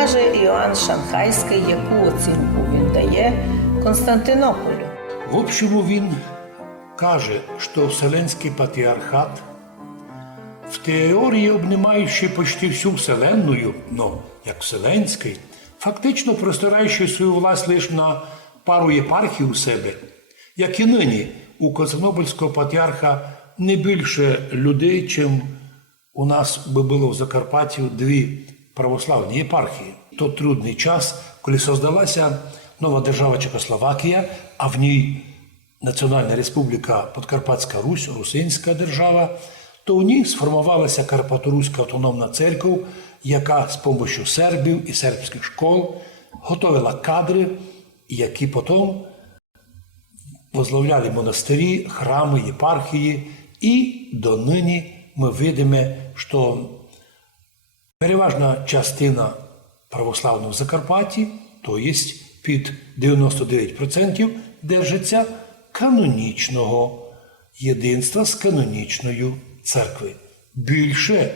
каже Іоанн Шанхайський, яку оцінку він дає Константинополю? В общем, він каже, что Вселенский патриархат, в теории обнимающий почти всю Вселенную, но як Вселенський, фактично простираючи свою власть лише на пару єпархій у себе, як і нині у Константинопольського патріарха не більше людей, чим у нас би було в Закарпатті дві православні єпархії. То трудний час, коли создалася нова держава Чехословакія, а в ній Національна Республіка Подкарпатська Русь, Русинська держава, то у ній сформувалася Карпаторуська автономна церква, яка з допомогою сербів і сербських школ готувала кадри, які потім возглавляли монастирі, храми, єпархії. І донині ми бачимо, що переважна частина православного Закарпатті, то є під 99%, держиться канонічного єдинства з канонічною церквою. Більше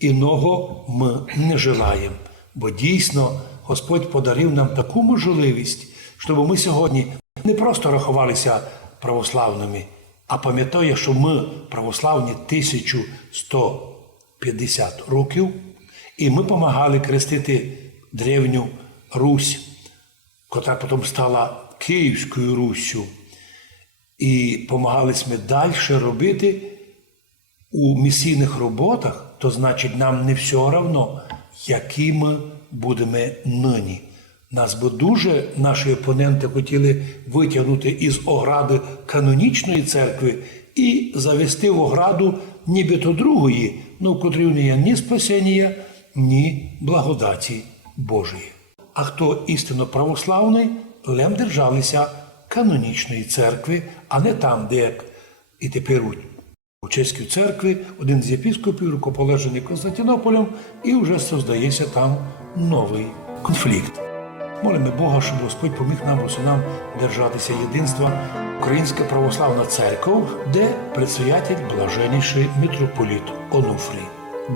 іного ми не желаємо, бо дійсно Господь подарив нам таку можливість, щоб ми сьогодні не просто рахувалися православними, а пам'ятаю, що ми православні 1150 років, і ми допомагали крестити древню Русь, котра потім стала Київською Руссю. І допомагали ми далі робити у місійних роботах, то значить нам не все одно, які ми будемо нині. Нас би дуже наші опоненти хотіли витягнути із огради канонічної церкви і завести в ограду нібито другої, в котрій не є ні спасіння, ні благодаті Божої. А хто істинно православний, лем держалися канонічної церкви, а не там, де, як і тепер у Чеській церкві, один з єпископів рукоположений Константинополем, і вже создається там новий конфлікт. Молимо Бога, щоб Господь поміг нам, русинам, держатися єдинства. Українська православна церква, де предстоятель блаженніший митрополіт Онуфрій.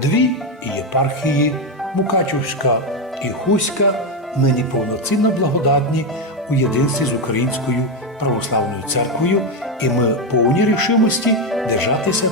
Дві єпархії, Мукачівська і Хуська, нині повноцінно благодатні у єдинстві з Українською православною церквою, і ми повні рішимості держатися